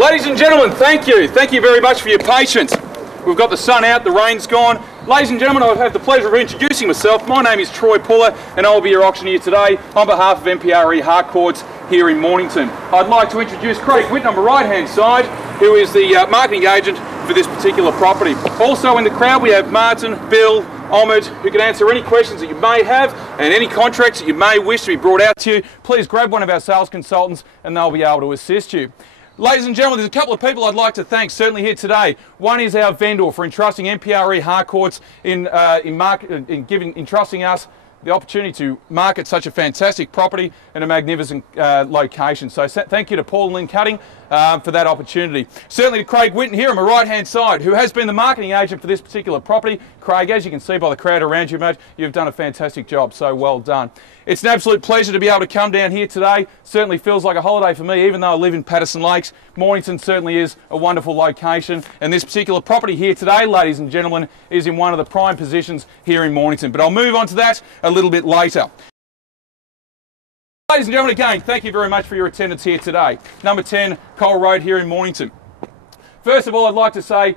Ladies and gentlemen, thank you. Thank you very much for your patience. We've got the sun out, the rain's gone. Ladies and gentlemen, I have the pleasure of introducing myself. My name is Troy Pullar and I'll be your auctioneer today on behalf of MPRE Harcourts here in Mornington. I'd like to introduce Craig Whitten on my right hand side, who is the marketing agent for this particular property. Also in the crowd we have Martin, Bill, Ahmed, who can answer any questions that you may have and any contracts that you may wish to be brought out to you. Please grab one of our sales consultants and they'll be able to assist you. Ladies and gentlemen, there's a couple of people I'd like to thank certainly here today. One is our vendor for entrusting MPRE Harcourts in entrusting us the opportunity to market such a fantastic property in a magnificent location. So thank you to Paul and Lynn Cutting for that opportunity. Certainly to Craig Whitten here on my right hand side, who has been the marketing agent for this particular property. Craig, as you can see by the crowd around you, mate, you've done a fantastic job, so well done. It's an absolute pleasure to be able to come down here today. Certainly feels like a holiday for me, even though I live in Patterson Lakes. Mornington certainly is a wonderful location, and this particular property here today, ladies and gentlemen, is in one of the prime positions here in Mornington. But I'll move on to that a little bit later. Ladies and gentlemen, again, thank you very much for your attendance here today. Number 10, Cole Road here in Mornington. First of all, I'd like to say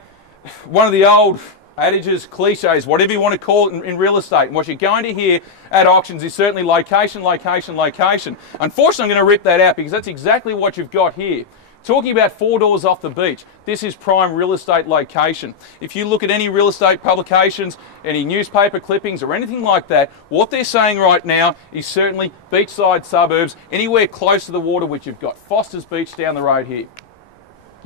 one of the old adages, cliches, whatever you want to call it in real estate, and what you're going to hear at auctions is certainly location, location, location. Unfortunately, I'm going to rip that out because that's exactly what you've got here. Talking about 4 doors off the beach, this is prime real estate location. If you look at any real estate publications, any newspaper clippings or anything like that, what they're saying right now is certainly beachside suburbs, anywhere close to the water, which you've got Foster's Beach down the road here.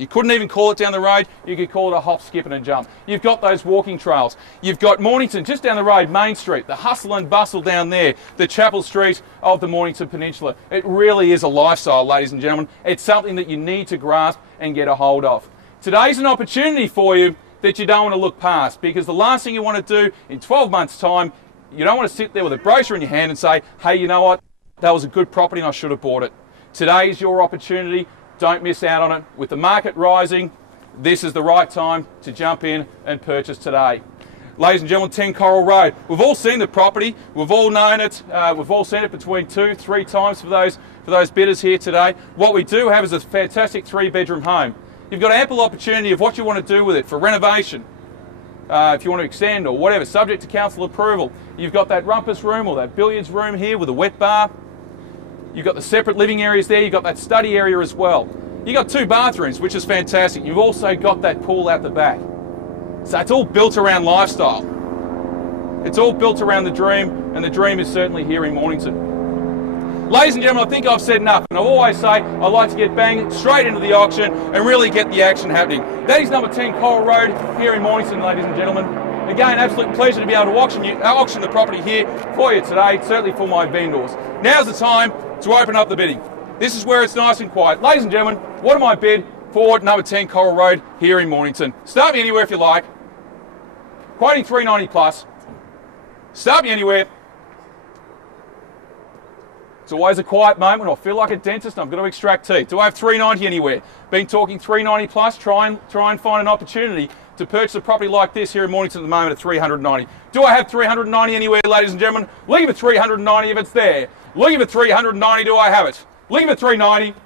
You couldn't even call it down the road, you could call it a hop, skip and a jump. You've got those walking trails. You've got Mornington just down the road, Main Street, the hustle and bustle down there, the Chapel Street of the Mornington Peninsula. It really is a lifestyle, ladies and gentlemen. It's something that you need to grasp and get a hold of. Today's an opportunity for you that you don't want to look past, because the last thing you want to do in 12 months' time, you don't want to sit there with a brochure in your hand and say, hey, you know what, that was a good property and I should have bought it. Today is your opportunity. Don't miss out on it. With the market rising, this is the right time to jump in and purchase today. Ladies and gentlemen, 10 Coral Road. We've all seen the property. We've all known it. We've all seen it between 2-3 times for those bidders here today. What we do have is a fantastic 3-bedroom home. You've got ample opportunity of what you want to do with it for renovation. If you want to extend or whatever, subject to council approval. You've got that rumpus room or that billiards room here with a wet bar. You've got the separate living areas there, you've got that study area as well. You've got 2 bathrooms, which is fantastic. You've also got that pool out the back. So it's all built around lifestyle. It's all built around the dream, and the dream is certainly here in Mornington. Ladies and gentlemen, I think I've said enough, and I always say I like to get bang straight into the auction and really get the action happening. That is number 10 Coral Road here in Mornington, ladies and gentlemen. Again, absolute pleasure to be able to auction the property here for you today, certainly for my vendors. Now's the time to open up the bidding. This is where it's nice and quiet. Ladies and gentlemen, what am I bid for number 10 Coral Road here in Mornington? Start me anywhere if you like. Quoting 390 plus. Start me anywhere. It's always a quiet moment. I feel like a dentist and I've got to extract teeth. Do I have 390 anywhere? Been talking 390 plus. Try and find an opportunity to purchase a property like this here in Mornington at the moment at 390. Do I have 390 anywhere, ladies and gentlemen? Looking for 390 if it's there. Looking for 390, do I have it? Looking for 390.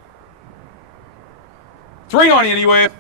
390 anywhere.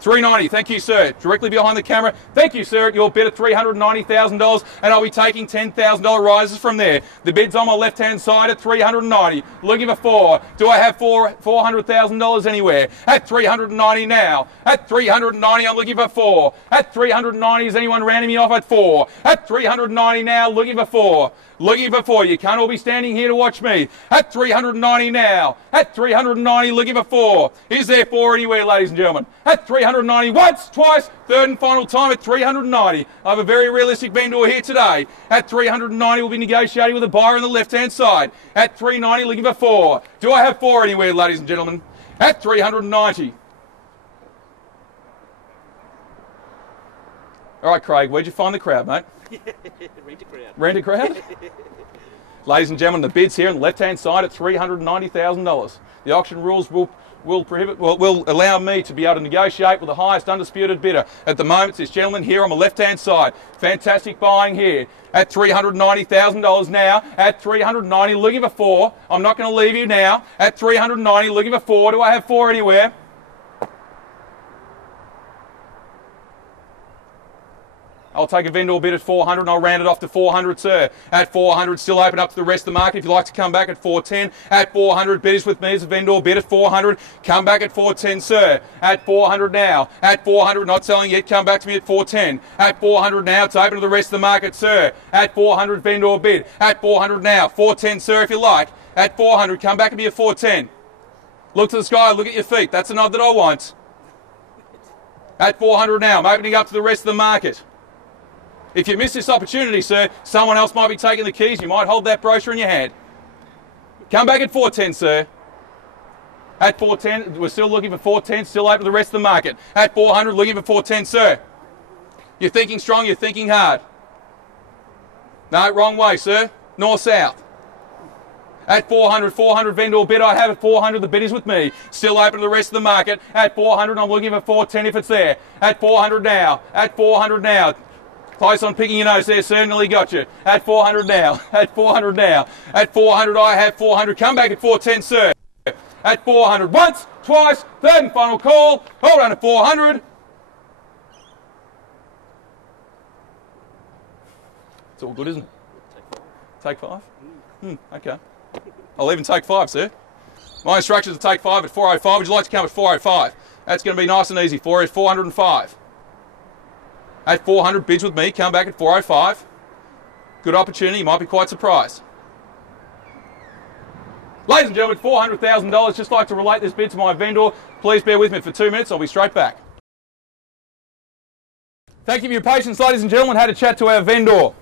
390, thank you, sir. Directly behind the camera. Thank you, sir. Your bid at $390,000, and I'll be taking $10,000 rises from there. The bid's on my left-hand side at $390. Looking for 4. Do I have $400,000 anywhere? At $390 now. At $390, I'm looking for 4. At $390, is anyone rounding me off at 4? At $390 now, looking for 4. Looking for 4. You can't all be standing here to watch me. At $390 now. At $390, looking for 4. Is there 4 anywhere, ladies and gentlemen? At $390, once, twice, third and final time at $390. I have a very realistic vendor here today. At $390, we'll be negotiating with a buyer on the left-hand side. At $390, looking for 4. Do I have 4 anywhere, ladies and gentlemen? At $390. All right, Craig, where'd you find the crowd, mate? Rent a crowd. Rent a crowd? Ladies and gentlemen, the bid's here on the left-hand side at $390,000. The auction rules will allow me to be able to negotiate with the highest undisputed bidder. At the moment, it's this gentleman here on the left-hand side. Fantastic buying here at $390,000 now. At $390,000, looking for 4. I'm not going to leave you now. At $390,000, looking for 4. Do I have 4 anywhere? I'll take a vendor bid at $400 and I'll round it off to $400, sir. At $400, still open up to the rest of the market. If you'd like to come back at $410, at $400, bidders with me as a vendor bid at $400. Come back at $410, sir. At $400 now. At $400, not selling yet. Come back to me at $410. At $400 now. It's open to the rest of the market, sir. At $400, vendor bid. At $400 now. $410, sir, if you like. At $400, come back to me at $410. Look to the sky. Look at your feet. That's the nod that I want. At $400 now. I'm opening up to the rest of the market. If you miss this opportunity, sir, someone else might be taking the keys. You might hold that brochure in your hand. Come back at $410, sir. At $410, we're still looking for $410, still open to the rest of the market. At $400, looking for $410, sir. You're thinking strong, you're thinking hard. No, wrong way, sir. North-south. At $400 vendor bid, I have at $400, the bid is with me. Still open to the rest of the market. At $400, I'm looking for $410 if it's there. At $400 now. At $400 now. Close on picking your nose there, sir. Nearly got you. At $400 now. At $400 now. At $400, I have $400. Come back at $410, sir. At $400. Once, twice, third and final call. Hold on at $400. It's all good, isn't it? Take 5? Okay. I'll even take 5, sir. My instructions are to take 5 at $405. Would you like to come at $405? That's going to be nice and easy for you. $405. At $400, bids with me, come back at $405. Good opportunity, you might be quite surprised. Ladies and gentlemen, $400,000, just like to relate this bid to my vendor. Please bear with me for 2 minutes, I'll be straight back. Thank you for your patience, ladies and gentlemen. Had a chat to our vendor.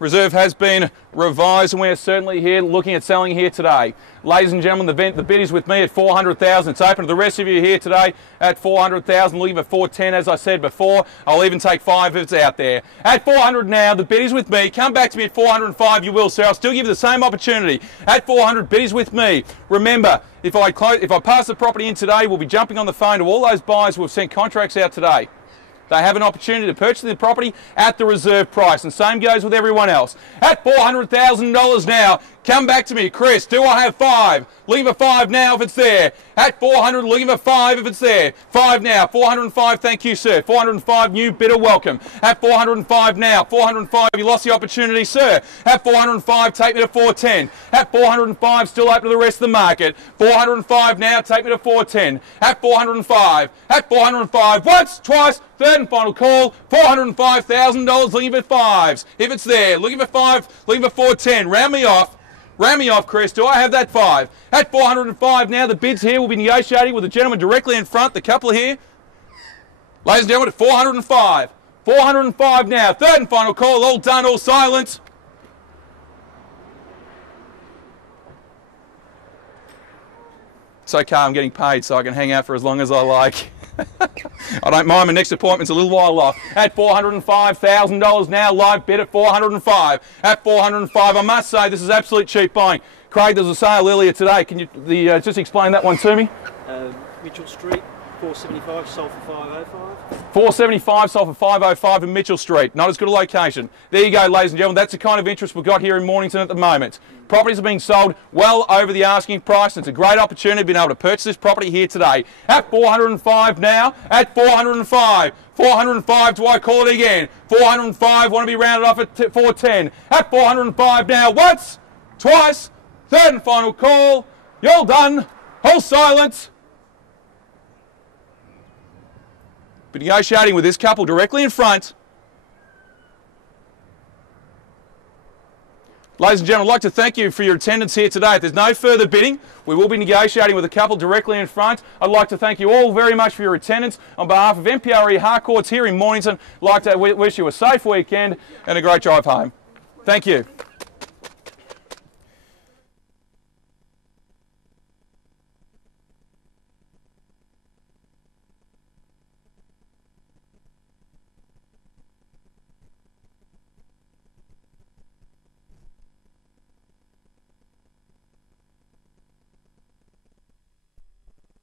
Reserve has been revised and we are certainly here looking at selling here today. Ladies and gentlemen, the bid is with me at $400,000. It's open to the rest of you here today at $400,000, looking for $410 as I said before. I'll even take 5 if it's out there. At $400 now, the bid is with me. Come back to me at $405, you will, sir. I'll still give you the same opportunity. At $400, bid is with me. Remember, if I pass the property in today, we'll be jumping on the phone to all those buyers who have sent contracts out today. They have an opportunity to purchase the property at the reserve price, and same goes with everyone else. At $400,000 now, come back to me, Chris, do I have 5? Looking for 5 now if it's there. At $400, looking for 5 if it's there. 5 now, $405, thank you, sir. $405, new bidder, welcome. At $405 now, $405, you lost the opportunity, sir. At $405, take me to $410. At $405, still open to the rest of the market. $405 now, take me to $410. At $405, at $405, once, twice, third and final call, $405,000, looking for 5s. If it's there, looking for 5, looking for $410, round me off. Round me off, Chris. Do I have that 5? At $405 now, the bids here will be negotiating with the gentleman directly in front, the couple here. Ladies and gentlemen, at $405. $405 now. Third and final call. All done, all silent. It's okay, I'm getting paid so I can hang out for as long as I like. I don't mind, my next appointment's a little while off. At $405,000 now, live bid at $405. At $405, I must say this is absolute cheap buying. Craig, there was a sale earlier today. Can you just explain that one to me? Mitchell Street, 475, sold for 505. 475, sold for 505 in Mitchell Street. Not as good a location. There you go, ladies and gentlemen. That's the kind of interest we've got here in Mornington at the moment. Properties are being sold well over the asking price. It's a great opportunity being able to purchase this property here today. At $405 now, at $405. $405, do I call it again? $405, want to be rounded off at $410. At $405 now, once, twice, third and final call. You're all done. All silent. Be negotiating with this couple directly in front. Ladies and gentlemen, I'd like to thank you for your attendance here today. If there's no further bidding, we will be negotiating with a couple directly in front. I'd like to thank you all very much for your attendance. On behalf of MPRE Harcourts here in Mornington, I'd like to wish you a safe weekend and a great drive home. Thank you.